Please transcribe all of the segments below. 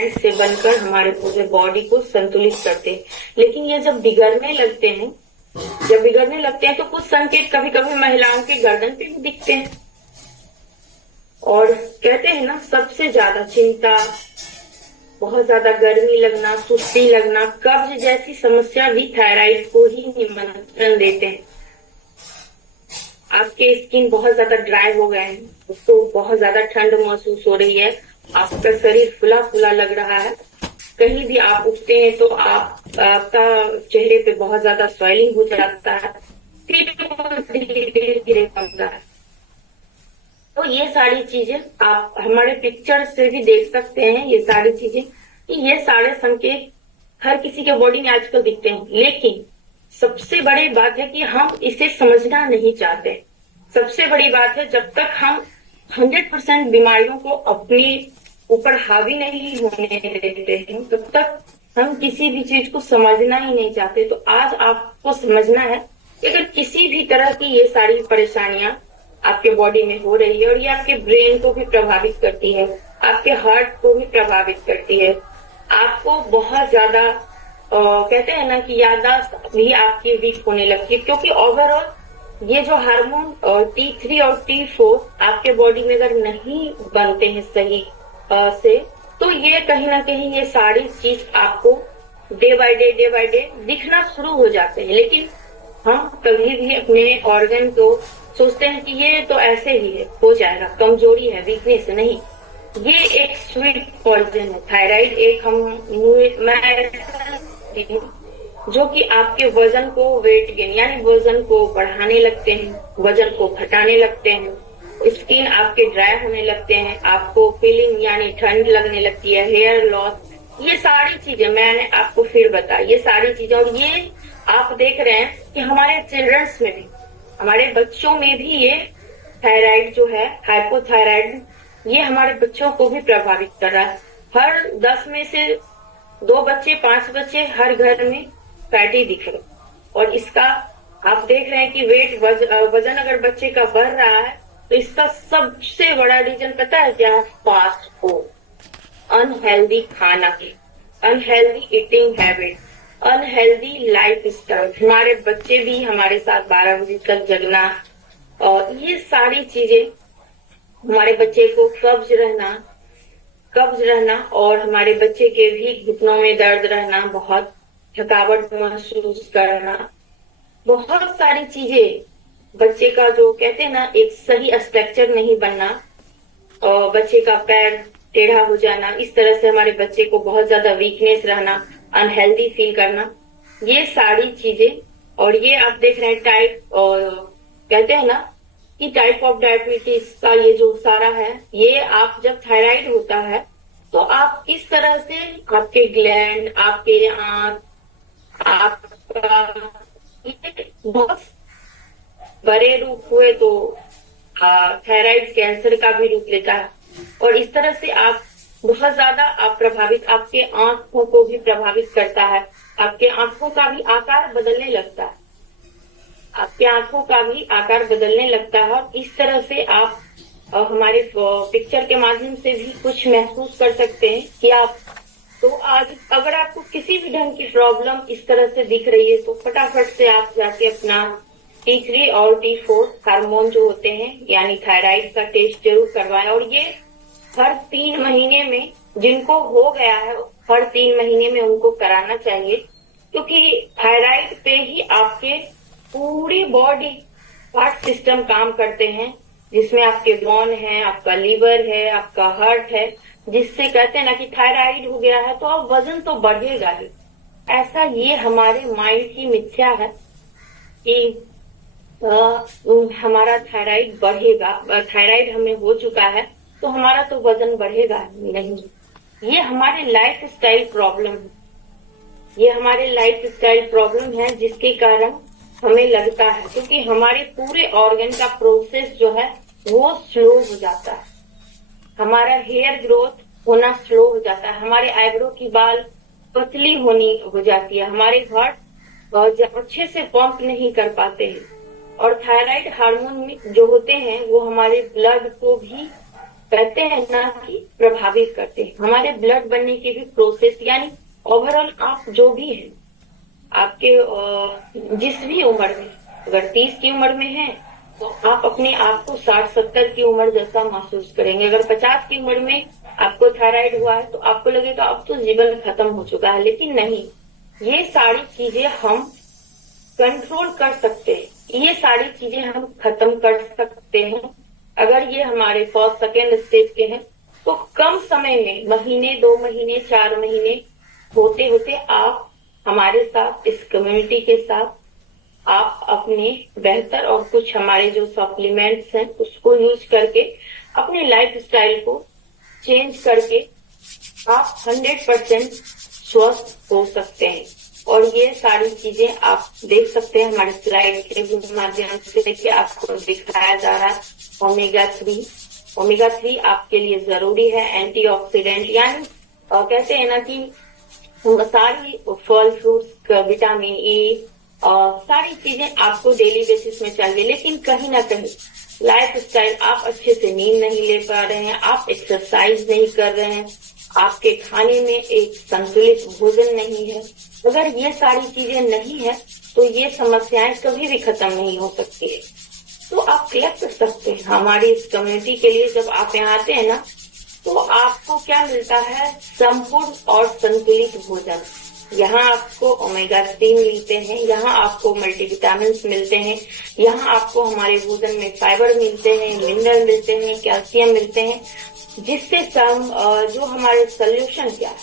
Gland से बनकर हमारे पूरे बॉडी को संतुलित करते हैं। लेकिन ये जब बिगड़ने लगते हैं तो कुछ संकेत कभी कभी महिलाओं के गर्दन पे भी दिखते हैं। और कहते हैं ना, सबसे ज्यादा चिंता, बहुत ज्यादा गर्मी लगना, सुस्ती लगना, कब्ज जैसी समस्या भी थायराइड को ही निमंत्रण देते हैं। आपके स्किन बहुत ज्यादा ड्राई हो गए हैं, उसको बहुत ज्यादा ठंड महसूस हो रही है, आपका शरीर फुला फुला लग रहा है, कहीं भी आप उठते हैं तो आपका चेहरे पे बहुत ज्यादा स्वेलिंग हो जाता है, फिर धीरे धीरे कमता है। तो ये सारी चीजें आप हमारे पिक्चर से भी देख सकते हैं। ये सारी चीजें, ये सारे संकेत हर किसी के बॉडी में आजकल दिखते हैं। लेकिन सबसे बड़ी बात है कि हम इसे समझना नहीं चाहते। सबसे बड़ी बात है, जब तक हम 100% बीमारियों को अपने ऊपर हावी नहीं होने देते हैं, तब तक हम किसी भी चीज को समझना ही नहीं चाहते। तो आज आपको समझना है कि अगर किसी भी तरह की ये सारी परेशानियां आपके बॉडी में हो रही है और ये आपके ब्रेन को भी प्रभावित करती है, आपके हार्ट को भी प्रभावित करती है, आपको बहुत ज्यादा कहते हैं ना कि याददाश्त भी आपकी वीक होने लगती है, क्योंकि ओवरऑल ये जो हार्मोन T3 और T4 आपके बॉडी में अगर नहीं बनते हैं सही से, तो ये कहीं ना कहीं ये सारी चीज आपको डे बाय डे दिखना शुरू हो जाते हैं। लेकिन हम कभी भी अपने ऑर्गन को सोचते हैं कि ये तो ऐसे ही है, हो जाएगा, कमजोरी है, वीकनेस नहीं। ये एक स्वीट पॉइजन है। थायराइड एक जो कि आपके वजन को वेट गेन यानी वजन को बढ़ाने लगते हैं, वजन को घटाने लगते हैं, स्किन आपके ड्राई होने लगते हैं, आपको फीलिंग यानी ठंड लगने लगती है, हेयर लॉस, ये सारी चीजें मैंने आपको फिर बताई। ये सारी चीजें, और ये आप देख रहे हैं कि हमारे चिल्ड्रंस में भी, हमारे बच्चों में भी ये थायराइड जो है, हाइपोथायराइड, ये हमारे बच्चों को भी प्रभावित कर रहा है। हर 10 में से 2 बच्चे, 5 बच्चे हर घर में फैटी दिख रहे। और इसका आप देख रहे हैं कि वजन अगर बच्चे का बढ़ रहा है तो इसका सबसे बड़ा रीजन पता है क्या है? फास्ट फूड, अनहेल्दी खाना, unhealthy eating habit, unhealthy life style. हमारे बच्चे भी हमारे साथ 12 बजे तक जगना, और ये सारी चीजें हमारे बच्चे को कब्ज रहना और हमारे बच्चे के भी घुटनों में दर्द रहना, बहुत थकावट महसूस करना, बहुत सारी चीजें, बच्चे का जो कहते हैं ना एक सही स्ट्रक्चर नहीं बनना, और बच्चे का पैर टेढ़ा हो जाना, इस तरह से हमारे बच्चे को बहुत ज्यादा वीकनेस रहना, अनहेल्दी फील करना, ये सारी चीजें। और ये आप देख रहे हैं टाइप, और कहते हैं ना कि टाइप ऑफ डायबिटीज का ये जो सारा है, ये आप जब थायराइड होता है तो आप इस तरह से आपके ग्लैंड, आपके आंत, आपका बहुत बड़े रूप हुए तो थायराइड कैंसर का भी रूप लेता है। और इस तरह से आप बहुत ज्यादा आप प्रभावित, आपके आंखों को भी प्रभावित करता है, आपके आंखों का भी आकार बदलने लगता है, आपके आंखों का भी आकार बदलने लगता है। और इस तरह से आप हमारे पिक्चर के माध्यम से भी कुछ महसूस कर सकते हैं कि आप, तो आज अगर आपको किसी भी ढंग की प्रॉब्लम इस तरह से दिख रही है तो फटाफट से आप जाके अपना T3 और T4 हार्मोन जो होते हैं यानी थायराइड का टेस्ट जरूर करवाएं। और ये हर 3 महीने में, जिनको हो गया है हर 3 महीने में उनको कराना चाहिए, क्योंकि थायराइड पे ही आपके पूरी बॉडी पार्ट सिस्टम काम करते हैं, जिसमें आपके बोन है, आपका लीवर है, आपका हार्ट है, जिससे कहते हैं ना कि थायराइड हो गया है तो अब वजन तो बढ़ेगा ही। ऐसा ये हमारे माइंड की मिथ्या है कि हमारा थायराइड बढ़ेगा, थायराइड हमें हो चुका है तो हमारा तो वजन बढ़ेगा नहीं। ये हमारे लाइफ स्टाइल प्रॉब्लम है, ये हमारे लाइफ स्टाइल प्रॉब्लम है जिसके कारण हमें लगता है, क्योंकि हमारे पूरे ऑर्गन का प्रोसेस जो है वो स्लो हो जाता है, हमारा हेयर ग्रोथ होना स्लो हो जाता है, हमारे आईब्रो की बाल पतली होनी हो जाती है, हमारे हार्ट अच्छे से पंप नहीं कर पाते हैं। और थायराइड हार्मोन जो होते हैं वो हमारे ब्लड को भी कहते हैं ना कि प्रभावित करते हैं। हमारे ब्लड बनने की भी प्रोसेस, यानी ओवरऑल आप जो भी हैं, आपके जिस भी उम्र में, अगर 30 की उम्र में है तो आप अपने आप को 60-70 की उम्र जैसा महसूस करेंगे। अगर 50 की उम्र में आपको थायराइड हुआ है तो आपको लगेगा अब तो जीवन खत्म हो चुका है, लेकिन नहीं, ये सारी चीजें हम कंट्रोल कर सकते हैं, ये सारी चीजें हम खत्म कर सकते हैं। अगर ये हमारे फर्स्ट सेकेंड स्टेज के हैं तो कम समय में, महीने, 2 महीने, 4 महीने होते होते आप हमारे साथ, इस कम्युनिटी के साथ, आप अपने बेहतर और कुछ हमारे जो सप्लीमेंट्स हैं उसको यूज करके अपने लाइफ स्टाइल को चेंज करके आप 100% स्वस्थ हो सकते हैं। और ये सारी चीजें आप देख सकते हैं हमारे स्लाइड के माध्यम से कि आपको दिखाया जा रहा है। ओमेगा 3 आपके लिए जरूरी है, एंटीऑक्सीडेंट, यानी कहते हैं ना कि सारी फल फ्रूट्स, विटामिन ई, सारी चीजें आपको डेली बेसिस में चाहिए। लेकिन कहीं ना कहीं लाइफ स्टाइल, आप अच्छे से नींद नहीं ले पा रहे हैं, आप एक्सरसाइज नहीं कर रहे हैं, आपके खाने में एक संतुलित भोजन नहीं है, अगर ये सारी चीजें नहीं है तो ये समस्याएं कभी भी खत्म नहीं हो सकती है। तो आप क्या कर सकते हैं हमारी इस कम्युनिटी के लिए? जब आप यहाँ आते हैं ना तो आपको क्या मिलता है? संपूर्ण और संतुलित भोजन। यहाँ आपको ओमेगा 3 मिलते हैं, यहाँ आपको मल्टीविटामिन मिलते हैं, यहाँ आपको हमारे भोजन में फाइबर मिलते हैं, मिनरल मिलते हैं, कैल्शियम मिलते हैं, जिससे जो हमारे सोल्यूशन क्या है,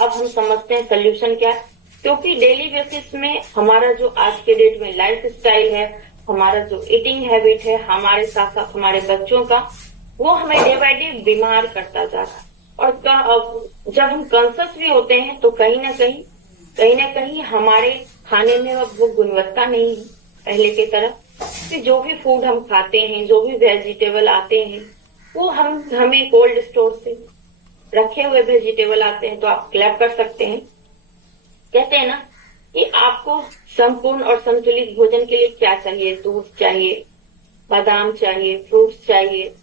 अब हम समझते हैं सोल्यूशन क्या है। क्योंकि डेली बेसिस में हमारा जो आज के डेट में लाइफ स्टाइल है, हमारा जो ईटिंग हैबिट है, हमारे साथ साथ हमारे बच्चों का, वो हमें डे बाय डे बीमार करता जा रहा है। और जब हम कॉन्शियस भी होते हैं तो कहीं ना कहीं हमारे खाने में अब वो गुणवत्ता नहीं है पहले की तरह। कि जो भी फूड हम खाते हैं, जो भी वेजिटेबल आते हैं, वो हमें कोल्ड स्टोर से रखे हुए वेजिटेबल आते हैं। तो आप क्लैप कर सकते हैं। कहते हैं ना कि आपको संपूर्ण और संतुलित भोजन के लिए क्या चाहिए? दूध चाहिए, बादाम चाहिए, फ्रूट्स चाहिए,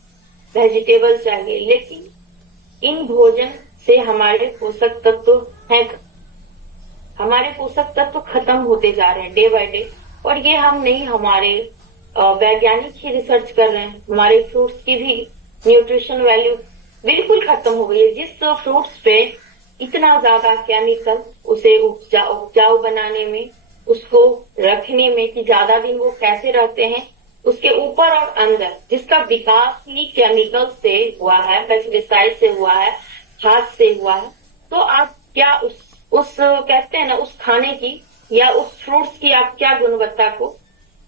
वेजिटेबल चाहिए। लेकिन इन भोजन से हमारे पोषक तत्व हैं, हमारे पोषक तत्व खत्म होते जा रहे हैं डे बाय डे। और ये हम नहीं, हमारे वैज्ञानिक ही रिसर्च कर रहे हैं। हमारे फ्रूट्स की भी न्यूट्रिशन वैल्यू बिल्कुल खत्म हो गई है। जिस फ्रूट्स पे इतना ज्यादा केमिकल, उसे उपजाऊ बनाने में, उसको रखने में कि ज्यादा दिन वो कैसे रहते हैं, उसके ऊपर और अंदर जिसका विकास ही केमिकल से हुआ है, पेस्टिसाइड से हुआ है, खाद से हुआ है, तो आप क्या उस कहते हैं ना उस खाने की या उस फ्रूट्स की आप क्या गुणवत्ता को।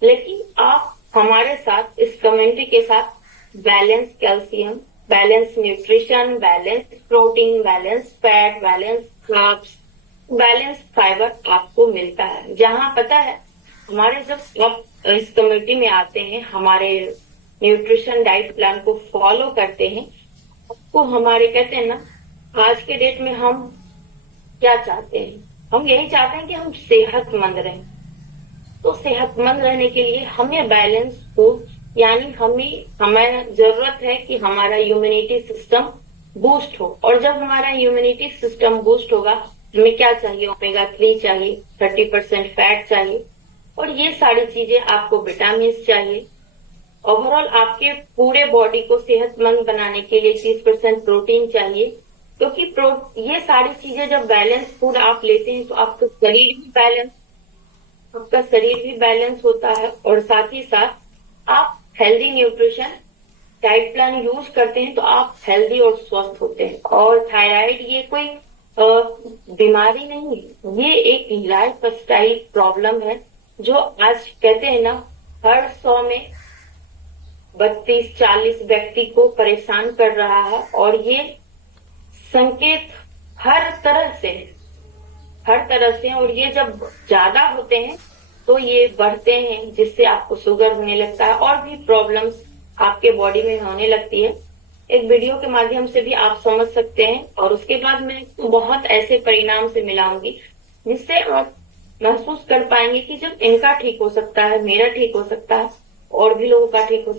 लेकिन आप हमारे साथ, इस कम्युनिटी के साथ balance calcium, balance nutrition, balance protein, balance fat, balance carbs, balance fibre आपको मिलता है। जहां पता है हमारे जब आप इस कम्युनिटी में आते हैं, हमारे न्यूट्रिशन डाइट प्लान को फॉलो करते हैं, आपको हमारे कहते हैं ना आज के डेट में हम क्या चाहते हैं? हम यही चाहते हैं कि हम सेहतमंद रहें। तो सेहतमंद रहने के लिए हमें बैलेंस फूड, यानी हमें जरूरत है कि हमारा इम्यूनिटी सिस्टम बूस्ट हो। और जब हमारा इम्यूनिटी सिस्टम बूस्ट होगा, हमें क्या चाहिए? ओमेगा 3 चाहिए, 30% फैट चाहिए, और ये सारी चीजें आपको विटामिन चाहिए। ओवरऑल आपके पूरे बॉडी को सेहतमंद बनाने के लिए 30% प्रोटीन चाहिए। क्योंकि ये सारी चीजें जब बैलेंस फूड आप लेते हैं तो आपका शरीर भी बैलेंस होता है, और साथ ही साथ आप healthy nutrition diet plan use करते हैं तो आप हेल्दी और स्वस्थ होते हैं। और थायराइड ये कोई बीमारी नहीं है, ये एक लाइफ स्टाइल प्रॉब्लम है जो आज कहते हैं ना हर 100 में 32-40 व्यक्ति को परेशान कर रहा है। और ये संकेत हर तरह से और ये जब ज्यादा होते हैं तो ये बढ़ते हैं, जिससे आपको शुगर होने लगता है और भी प्रॉब्लम्स आपके बॉडी में होने लगती है। एक वीडियो के माध्यम से भी आप समझ सकते हैं, और उसके बाद मैं बहुत ऐसे परिणाम से मिलाऊंगी जिससे आप महसूस कर पाएंगे कि जब इनका ठीक हो सकता है, मेरा ठीक हो सकता है, और भी लोगों का ठीक हो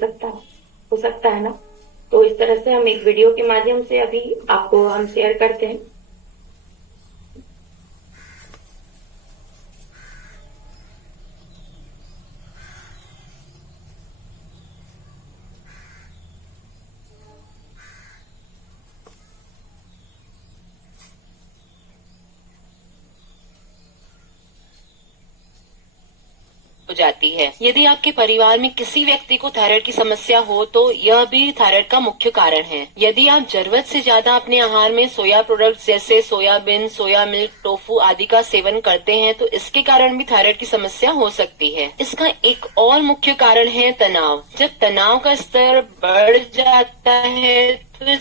सकता है ना। तो इस तरह से हम एक वीडियो के माध्यम से अभी आपको हम शेयर करते हैं। हो जाती है। यदि आपके परिवार में किसी व्यक्ति को थायराइड की समस्या हो तो यह भी थायराइड का मुख्य कारण है। यदि आप जरूरत से ज्यादा अपने आहार में सोया प्रोडक्ट्स जैसे सोयाबीन, सोया मिल्क, टोफू आदि का सेवन करते हैं तो इसके कारण भी थायराइड की समस्या हो सकती है। इसका एक और मुख्य कारण है तनाव। जब तनाव का स्तर बढ़ जाता है तो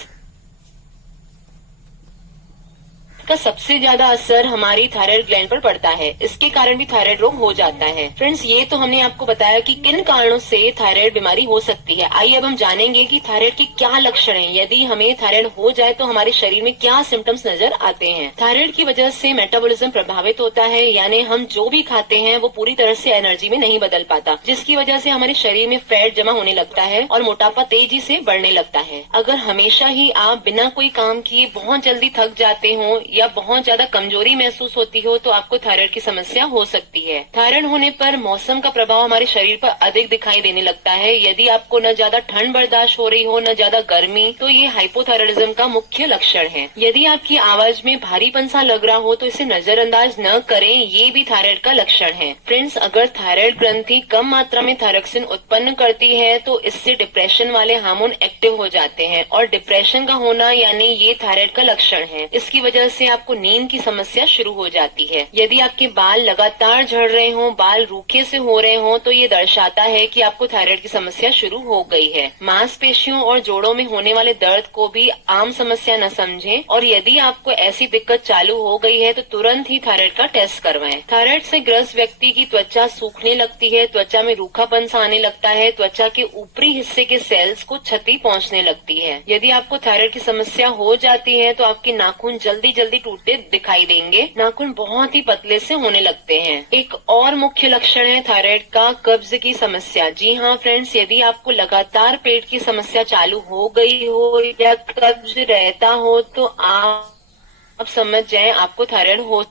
का सबसे ज्यादा असर हमारी थायराइड ग्लैंड पर पड़ता है। इसके कारण भी थायराइड रोग हो जाता है। फ्रेंड्स, ये तो हमने आपको बताया कि किन कारणों से थायराइड बीमारी हो सकती है। आइए अब हम जानेंगे कि थायराइड के क्या लक्षण हैं। यदि हमें थायराइड हो जाए तो हमारे शरीर में क्या सिम्टम्स नजर आते हैं। थायराइड की वजह से मेटाबॉलिज्म प्रभावित होता है, यानी हम जो भी खाते हैं वो पूरी तरह से एनर्जी में नहीं बदल पाता, जिसकी वजह से हमारे शरीर में फैट जमा होने लगता है और मोटापा तेजी से बढ़ने लगता है। अगर हमेशा ही आप बिना कोई काम किए बहुत जल्दी थक जाते हो या बहुत ज्यादा कमजोरी महसूस होती हो तो आपको थायराइड की समस्या हो सकती है। थायराइड होने पर मौसम का प्रभाव हमारे शरीर पर अधिक दिखाई देने लगता है। यदि आपको न ज्यादा ठंड बर्दाश्त हो रही हो न ज्यादा गर्मी, तो ये हाइपोथायराइडिज्म का मुख्य लक्षण है। यदि आपकी आवाज में भारीपन सा लग रहा हो तो इसे नजरअंदाज न करें, ये भी थायराइड का लक्षण है। फ्रेंड्स, अगर थायराइड ग्रंथि कम मात्रा में थायरोक्सिन उत्पन्न करती है तो इससे डिप्रेशन वाले हार्मोन एक्टिव हो जाते हैं और डिप्रेशन का होना यानी ये थायराइड का लक्षण है। इसकी वजह से आपको नींद की समस्या शुरू हो जाती है। यदि आपके बाल लगातार झड़ रहे हो, बाल रूखे से हो रहे हो, तो ये दर्शाता है कि आपको थायराइड की समस्या शुरू हो गई है। मांसपेशियों और जोड़ों में होने वाले दर्द को भी आम समस्या न समझें और यदि आपको ऐसी दिक्कत चालू हो गई है तो तुरंत ही थायराइड का टेस्ट करवाएं। थायराइड से ग्रस्त व्यक्ति की त्वचा सूखने लगती है, त्वचा में रूखापन सा आने लगता है, त्वचा के ऊपरी हिस्से के सेल्स को क्षति पहुंचने लगती है। यदि आपको थायराइड की समस्या हो जाती है तो आपके नाखून जल्दी जल्दी टूटते दिखाई देंगे, नाखून बहुत ही पतले से होने लगते हैं। एक और मुख्य लक्षण है थायराइड का कब्ज की समस्या। जी हाँ फ्रेंड्स, यदि आपको लगातार पेट की समस्या चालू हो गई हो या कब्ज रहता हो तो आप समझ जाएं आपको थायराइड हो।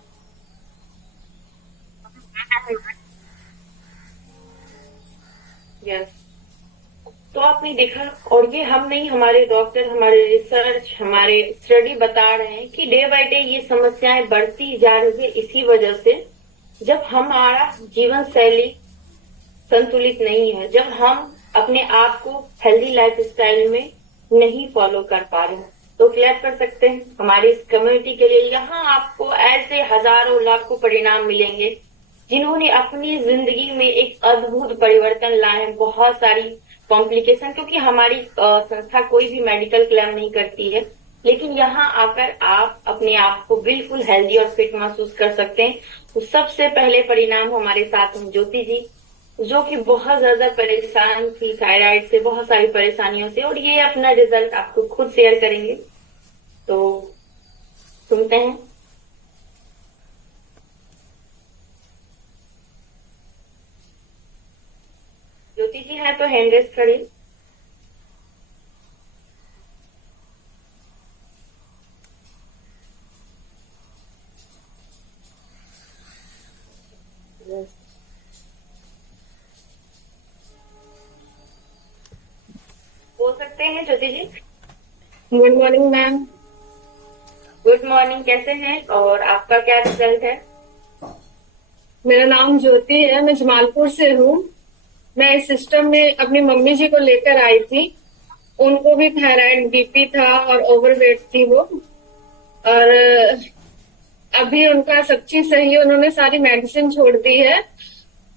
यस, तो आपने देखा, और ये हम नहीं, हमारे डॉक्टर, हमारे रिसर्च, हमारे स्टडी बता रहे हैं कि डे बाय डे ये समस्याएं बढ़ती जा रही है इसी वजह से, जब हमारा जीवन शैली संतुलित नहीं है, जब हम अपने आप को हेल्दी लाइफ स्टाइल में नहीं फॉलो कर पा रहे हैं। तो क्लियर कर सकते हैं हमारी इस कम्युनिटी के लिए यहाँ आपको ऐसे हजारों लाखों परिणाम मिलेंगे जिन्होंने अपनी जिंदगी में एक अद्भुत परिवर्तन लाए हैं। बहुत सारी कॉम्प्लिकेशन, क्योंकि हमारी संस्था कोई भी मेडिकल क्लेम नहीं करती है, लेकिन यहाँ आकर आप अपने आप को बिल्कुल हेल्दी और फिट महसूस कर सकते हैं। तो सबसे पहले परिणाम हमारे साथ हैं ज्योति जी, जो कि बहुत ज्यादा परेशान थी थायराइड से, बहुत सारी परेशानियों से, और ये अपना रिजल्ट आपको खुद शेयर करेंगे। तो सुनते हैं। ज्योति जी है तो हैंड रेस करिए। बोल सकते हैं Jyoti ji. Good morning ma'am. Good morning, कैसे हैं और आपका क्या रिजल्ट है? मेरा नाम ज्योति है, मैं जमालपुर से हूँ। मैं इस सिस्टम में अपनी मम्मी जी को लेकर आई थी। उनको भी थायराइड, बीपी था और ओवरवेट थी वो, और अभी उनका सब चीज सही है। उन्होंने सारी मेडिसिन छोड़ दी है।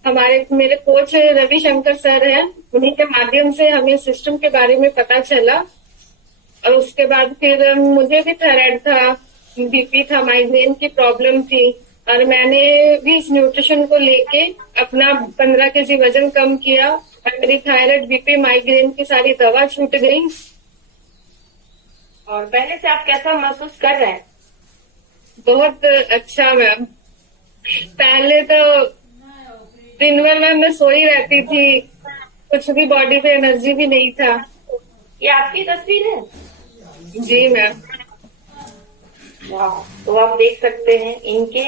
मेरे कोच रविशंकर सर हैं, उन्हीं के माध्यम से हमें सिस्टम के बारे में पता चला, और उसके बाद फिर मुझे भी थायराइड था, बीपी था, माइग्रेन की प्रॉब्लम थी, और मैंने भी इस न्यूट्रिशन को लेके अपना 15 केजी वजन कम किया और मेरी थायराइड, बीपी, माइग्रेन की सारी दवा छूट गई। और पहले से आप कैसा महसूस कर रहे हैं? बहुत अच्छा मैम। पहले तो दिन भर मैम मैं सोई रहती थी, कुछ भी बॉडी पे एनर्जी भी नहीं था। ये आपकी तस्वीर है? जी मैम। वाह, तो आप देख सकते हैं इनके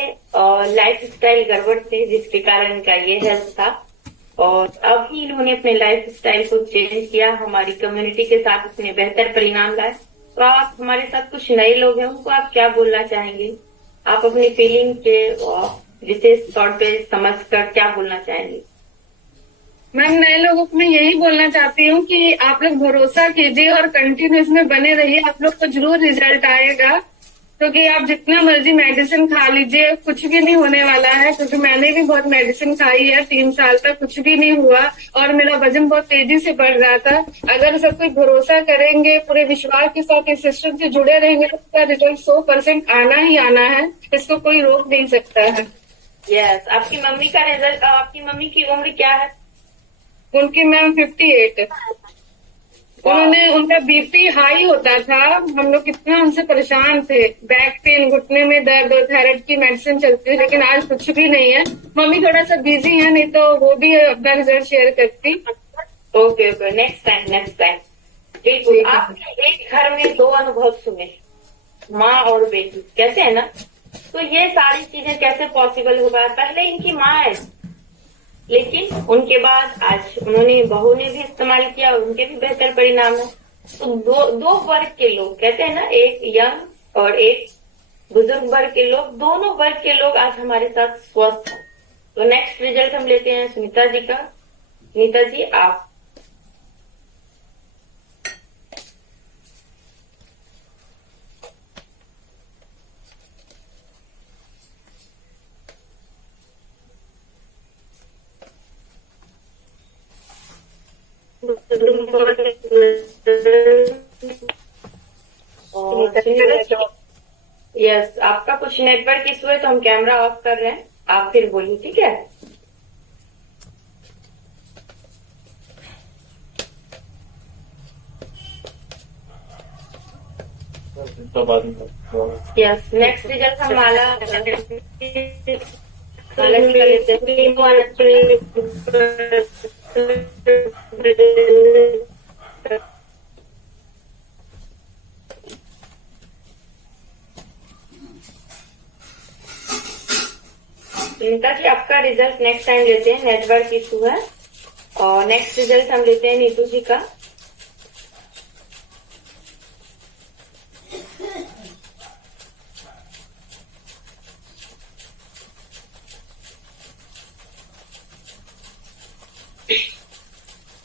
लाइफ स्टाइल गड़बड़ थे जिसके कारण इनका ये हेल्थ था, और अब ही इन्होंने अपने लाइफ स्टाइल को चेंज किया, हमारी कम्युनिटी के साथ अपने बेहतर परिणाम लाए। तो आप हमारे साथ कुछ नए लोग हैं, उनको आप क्या बोलना चाहेंगे? आप अपनी फीलिंग के विशेष तौर पे समझकर क्या बोलना चाहेंगे? मैम नए लोगों को मैं यही बोलना चाहती हूँ कि आप लोग भरोसा कीजिए और कंटिन्यूस में बने रहिए, आप लोग को जरूर रिजल्ट आएगा। क्योंकि आप जितना मर्जी मेडिसिन खा लीजिए कुछ भी नहीं होने वाला है, क्योंकि मैंने भी बहुत मेडिसिन खाई है, 3 साल तक कुछ भी नहीं हुआ और मेरा वजन बहुत तेजी से बढ़ रहा था। अगर सब कोई भरोसा करेंगे, पूरे विश्वास के साथ इस सिस्टम से जुड़े रहेंगे तो उसका रिजल्ट 100% आना ही आना है, इसको कोई रोक नहीं सकता है। यस, आपकी मम्मी का रिजल्ट, आपकी मम्मी की उम्र क्या है? उनकी मैम 58। उनका बीपी हाई होता था, हम लोग कितना उनसे परेशान थे, बैक पेन, घुटने में दर्द और थायराइड की मेडिसिन चलती है, लेकिन आज कुछ भी नहीं है। मम्मी थोड़ा सा बिजी है, नहीं तो वो भी अपना रिजल्ट शेयर करती। Okay, next time. बिल्कुल। आपने एक घर में 2 अनुभव सुने, माँ और बेटी, कैसे है ना? तो ये सारी चीजें कैसे पॉसिबल होगा? पहले इनकी माँ है, लेकिन उनके बाद आज उन्होंने बहू ने भी इस्तेमाल किया और उनके भी बेहतर परिणाम है। तो दो वर्ग के लोग, कहते हैं ना, एक यंग और एक बुजुर्ग वर्ग के लोग, दोनों वर्ग के लोग आज हमारे साथ स्वस्थ हैं। तो नेक्स्ट रिजल्ट हम लेते हैं सुनीता जी का। सुनीता जी, आप। यस, आपका कुछ नेटवर्क इशू है तो हम कैमरा ऑफ कर रहे हैं, आप फिर बोलिए, ठीक है? यस, नेक्स्ट रिजल्ट हम माला सुनीता जी, आपका रिजल्ट नेक्स्ट टाइम लेते हैं, नेटवर्क इशू है। और नेक्स्ट रिजल्ट हम लेते हैं नीतू जी का।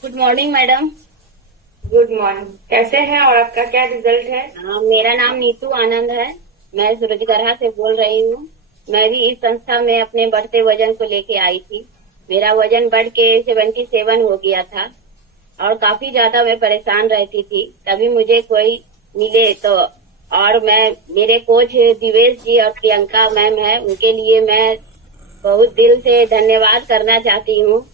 Good morning madam. Good morning, कैसे हैं और आपका क्या रिजल्ट है? मेरा नाम नीतू आनंद है, मैं सूरजगढ़ा से बोल रही हूँ। मैं भी इस संस्था में अपने बढ़ते वजन को लेके आई थी। मेरा वजन बढ़ के 77 हो गया था और काफी ज्यादा मैं परेशान रहती थी। तभी मुझे कोई मिले तो, और मैं, मेरे कोच दिवेश जी और प्रियंका मैम है, उनके लिए मैं बहुत दिल से धन्यवाद करना चाहती हूँ।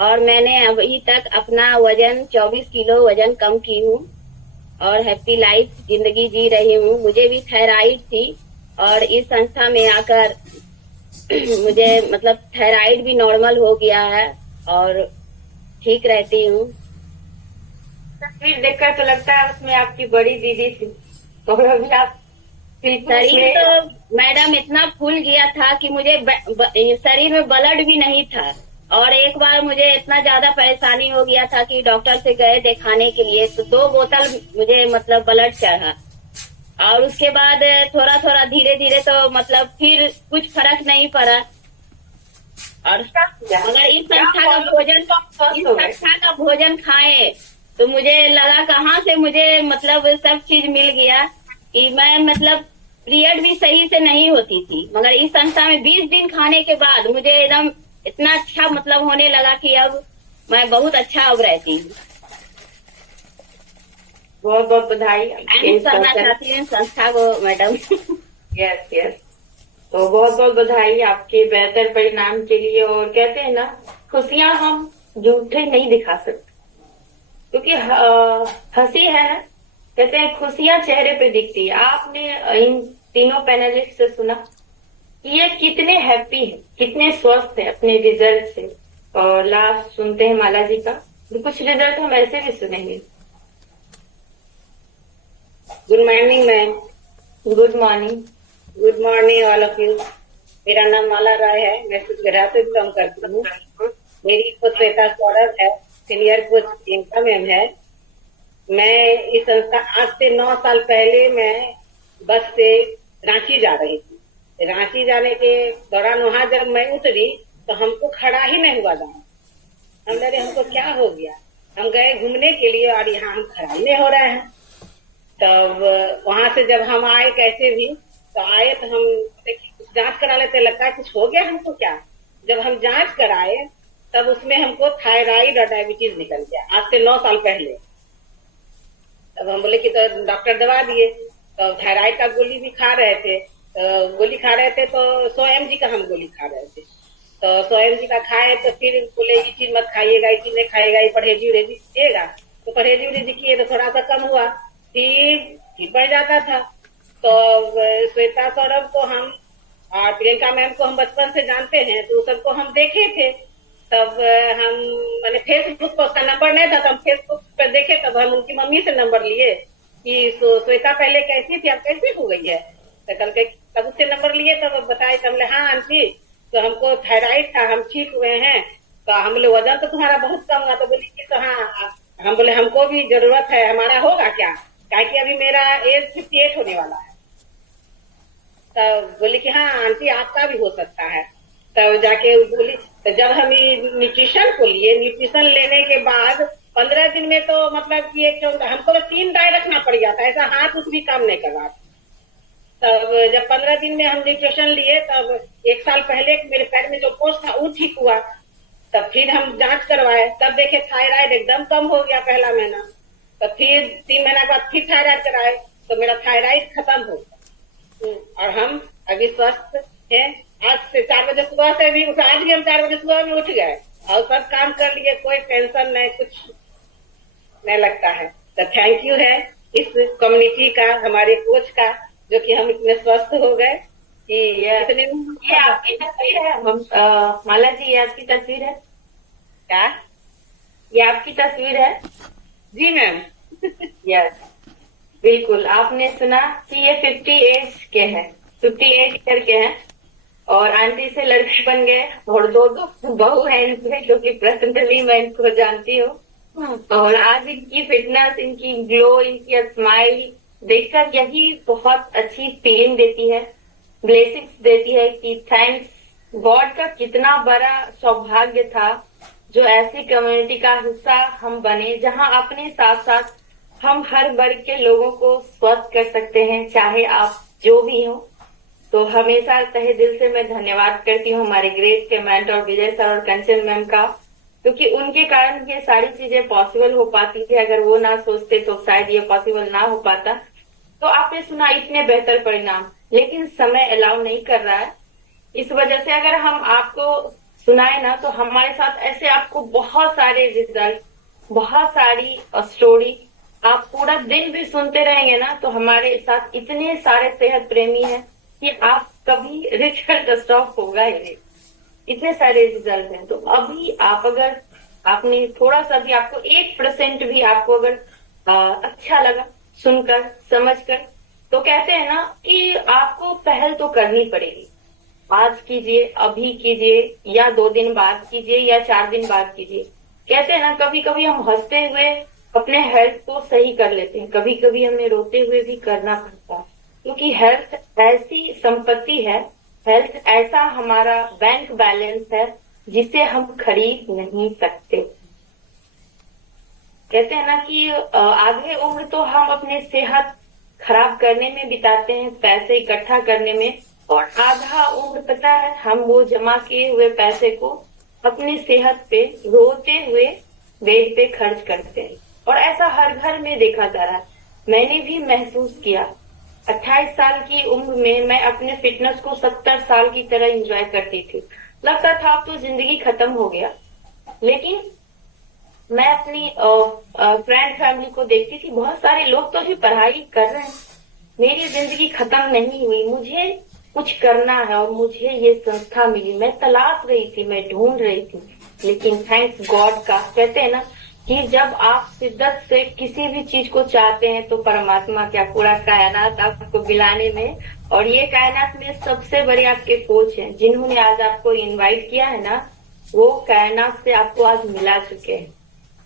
और मैंने अभी तक अपना वजन 24 किलो वजन कम की हूँ और हैप्पी लाइफ जिंदगी जी रही हूँ। मुझे भी थायराइड थी और इस संस्था में आकर मुझे मतलब थायराइड भी नॉर्मल हो गया है और ठीक रहती हूँ। तस्वीर देखकर तो लगता है उसमें आपकी बड़ी दीदी थी और अभी आप शरीर तो मैडम इतना फूल गया था कि मुझे शरीर में ब्लड भी नहीं था। और एक बार मुझे इतना ज्यादा परेशानी हो गया था कि डॉक्टर से गए दिखाने के लिए, तो 2 बोतल मुझे मतलब ब्लड चढ़ा। और उसके बाद थोड़ा थोड़ा धीरे धीरे तो मतलब फिर कुछ फर्क नहीं पड़ा। और अगर इस संस्था का भोजन खाए तो मुझे लगा कहाँ से मुझे मतलब सब चीज मिल गया कि मैं मतलब पीरियड भी सही से नहीं होती थी, मगर इस संस्था में 20 दिन खाने के बाद मुझे एकदम इतना अच्छा मतलब होने लगा कि अब मैं बहुत अच्छा अब रहती हूँ। बहुत बहुत बधाई करना चाहती हूँ संस्था को मैडम। यस, तो बहुत बहुत बधाई आपके बेहतर परिणाम के लिए। और कहते हैं ना, खुशियां हम झूठे नहीं दिखा सकते, क्योंकि हंसी है ना, कहते हैं खुशियां चेहरे पे दिखती है। आपने इन तीनों पैनलिस्ट से सुना कि ये कितने हैप्पी है, कितने स्वस्थ है अपने रिजल्ट से। और लास्ट सुनते हैं माला जी का, कुछ रिजल्ट हम ऐसे भी सुनेंगे। Good morning ma'am. Good morning. Good morning all of you. मेरा नाम माला राय है, मैं सुजगढ़ा से बिलोंग करती हूँ। मेरी कोच श्वेता सौरभ है, सीनियर कोच प्रियंका मैम है। मैं इस संस्था आज से 9 साल पहले मैं बस से रांची जा रही थी। रांची जाने के दौरान वहां जब मैं उतरी तो हमको खड़ा ही नहीं हुआ जाना। हम लगे हमको क्या हो गया, हम गए घूमने के लिए और यहाँ हम खड़ा ही नहीं हो रहे हैं। तब वहां से जब हम आए कैसे भी तो आए तो हम कुछ जांच करा लेते, लगता है कुछ हो गया हमको क्या। जब हम जांच कराए तब उसमें हमको थायराइड और डायबिटीज निकल गया, आज से 9 साल पहले। तब हम बोले कि तो डॉक्टर दवा दिए, तो थायराइड का गोली भी खा रहे थे। गोली खा रहे थे तो 100 mg का हम गोली खा रहे थे। तो 100 mg का खाए तो फिर बोले ये चीज मत खाइएगा, ये चीज नहीं खाइएगा, ये परहेजी उरहेजी कीजिएगा। तो परहेजी उरहेजी किए तो थोड़ा सा कम हुआ, फिर बढ़ जाता था। तो श्वेता सौरभ को हम और प्रियंका मैम को हम बचपन से जानते हैं, तो सबको हम देखे थे। तब हम मैंने फेसबुक पर उसका नंबर नहीं था, तो हम फेसबुक पर देखे, तब हम उनकी मम्मी से नंबर लिए कि श्वेता पहले कैसी थी अब कैसी हो गई है। तो कल के तब उससे नंबर लिए, तब बताए तो हमने हाँ आंटी तो हमको थायराइड था, हम ठीक हुए हैं। तो हम बोले वजन तो तुम्हारा बहुत कम हुआ। तो बोली कि तो हाँ, हम बोले हमको भी जरूरत है, हमारा होगा क्या, क्या कि अभी मेरा एज 58 होने वाला है। तब बोली कि हाँ आंटी आपका भी हो सकता है। तब जाके बोली, तो जब हम न्यूट्रिशन को लिए, न्यूट्रिशन लेने के बाद 15 दिन में तो मतलब कि हमको तो 3 डाई रखना पड़ गया था, ऐसा हाथ उस भी काम नहीं कर रहा था। तब जब 15 दिन में हम न्यूट्रिशन लिए, तब 1 साल पहले मेरे पैर में जो पोष था वो ठीक हुआ। तब फिर हम जांच करवाए, तब देखे थायराइड एकदम कम हो गया पहला महीना। तो फिर 3 महीना बाद फिर थायराइड कराए तो मेरा थायराइड खत्म हो गया और हम अभी स्वस्थ हैं। आज से 4 बजे सुबह से भी उठा, आज भी हम 4 बजे सुबह में उठ गए और सब काम कर लिए, कोई टेंशन नहीं, कुछ नहीं लगता है। तो थैंक यू है इस कम्युनिटी का, हमारे कोच का, जो कि हम इतने स्वस्थ हो गए कि इतने। ये आपकी तस्वीर है माला जी, ये आपकी तस्वीर है क्या? ये आपकी तस्वीर है? जी मैम। यस बिल्कुल। आपने सुना कि ये 58 के हैं, 58 ईयर के हैं और आंटी से लड़के बन गए और 2 बहू हैं इनसे, क्योंकि पर्सनली मैं इनको जानती हूँ। और आज इनकी फिटनेस, इनकी ग्लो, इनकी स्माइल देखकर यही बहुत अच्छी फीलिंग देती है, ब्लेसिंग्स देती है कि थैंक्स गॉड का कितना बड़ा सौभाग्य था जो ऐसी कम्युनिटी का हिस्सा हम बने, जहां अपने साथ साथ हम हर वर्ग के लोगों को स्वस्थ कर सकते हैं, चाहे आप जो भी हो। तो हमेशा तहे दिल से मैं धन्यवाद करती हूँ हमारे ग्रेट के मेंटर विजय सर और कंचन मैम का, क्योंकि उनके कारण ये सारी चीजें पॉसिबल हो पाती थी। अगर वो ना सोचते तो शायद ये पॉसिबल ना हो पाता। तो आपने सुना इतने बेहतर परिणाम, लेकिन समय अलाउ नहीं कर रहा है। इस वजह से अगर हम आपको सुनाए ना तो हमारे साथ ऐसे आपको बहुत सारे रिजल्ट, बहुत सारी स्टोरी, आप पूरा दिन भी सुनते रहेंगे ना तो हमारे साथ इतने सारे सेहत प्रेमी हैं कि आप कभी रिजल्ट स्टॉप होगा ही नहीं, इतने सारे रिजल्ट हैं। तो अभी आप अगर आपने थोड़ा सा भी, आपको 1% भी आपको अगर अच्छा लगा सुनकर समझकर, तो कहते हैं ना कि आपको पहल तो करनी पड़ेगी। आज कीजिए, अभी कीजिए, या 2 दिन बाद कीजिए, या 4 दिन बाद कीजिए। कहते हैं ना कभी कभी हम हंसते हुए अपने हेल्थ को सही कर लेते हैं, कभी कभी हमें रोते हुए भी करना पड़ता है, क्योंकि हेल्थ ऐसी संपत्ति है, हेल्थ ऐसा हमारा बैंक बैलेंस है जिसे हम खरीद नहीं सकते। कहते हैं ना कि आधे उम्र तो हम अपने सेहत खराब करने में बिताते हैं, पैसे इकट्ठा करने में, और आधा उम्र पता है हम वो जमा किए हुए पैसे को अपनी सेहत पे रोते हुए बेड पे खर्च करते हैं। और ऐसा हर घर में देखा जा रहा है, मैंने भी महसूस किया। 28 साल की उम्र में मैं अपने फिटनेस को 70 साल की तरह एंजॉय करती थी। लगता था अब तो जिंदगी खत्म हो गया, लेकिन मैं अपनी फ्रेंड फैमिली को देखती थी, बहुत सारे लोग तो अभी पढ़ाई कर रहे हैं, मेरी जिंदगी खत्म नहीं हुई, मुझे कुछ करना है और मुझे ये संस्था मिली। मैं तलाश रही थी, मैं ढूंढ रही थी, लेकिन थैंक्स गॉड का, कहते हैं ना कि जब आप शिद्दत से किसी भी चीज को चाहते हैं तो परमात्मा क्या पूरा कायनात आपको मिलाने में, और ये कायनात में सबसे बड़े आपके कोच हैं जिन्होंने आज आपको इनवाइट किया है ना, वो कायनात से आपको आज मिला चुके हैं।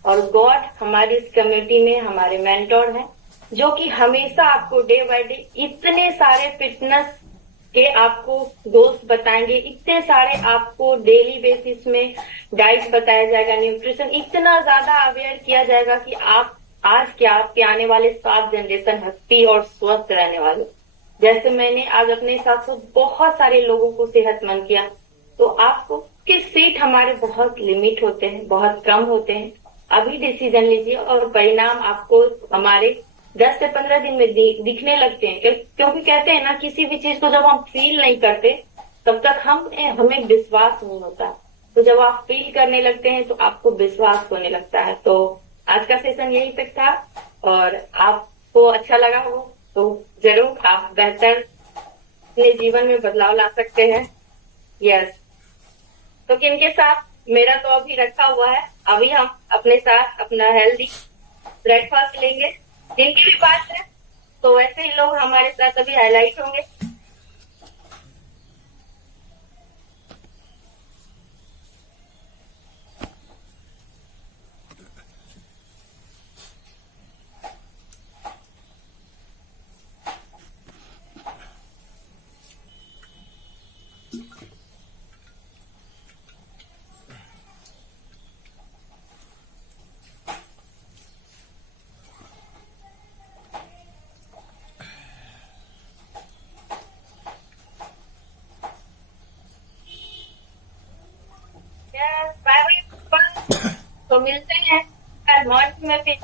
और गॉड हमारी इस कम्युनिटी में हमारे मेंटोर हैं जो कि हमेशा आपको डे बाय डे इतने सारे फिटनेस के आपको दोस्त बताएंगे, इतने सारे आपको डेली बेसिस में डाइट बताया जाएगा, न्यूट्रिशन इतना ज्यादा अवेयर किया जाएगा कि आप आज क्या आपके आने वाले 7 जनरेशन हैप्पी और स्वस्थ रहने वाले। जैसे मैंने आज अपने साथ साथ बहुत सारे लोगों को सेहतमंद किया, तो आपको के सीट हमारे बहुत लिमिट होते हैं, बहुत कम होते हैं। अभी डिसीजन लीजिए और परिणाम आपको हमारे 10 से 15 दिन में दिखने लगते हैं, क्योंकि कहते हैं ना किसी भी चीज को जब हम फील नहीं करते तब तक हमें विश्वास नहीं होता, तो जब आप फील करने लगते हैं तो आपको विश्वास होने लगता है। तो आज का सेशन यही तक था, और आपको अच्छा लगा हो तो जरूर आप बेहतर अपने जीवन में बदलाव ला सकते हैं। यस, तो किनके साथ मेरा तो अभी रखा हुआ है, अभी हम अपने साथ अपना हेल्दी ब्रेकफास्ट लेंगे। जिनकी भी बात है तो वैसे ही लोग हमारे साथ अभी हाईलाइट होंगे। बाय बाय, तो मिलते हैं कल मॉर्निंग में फिर।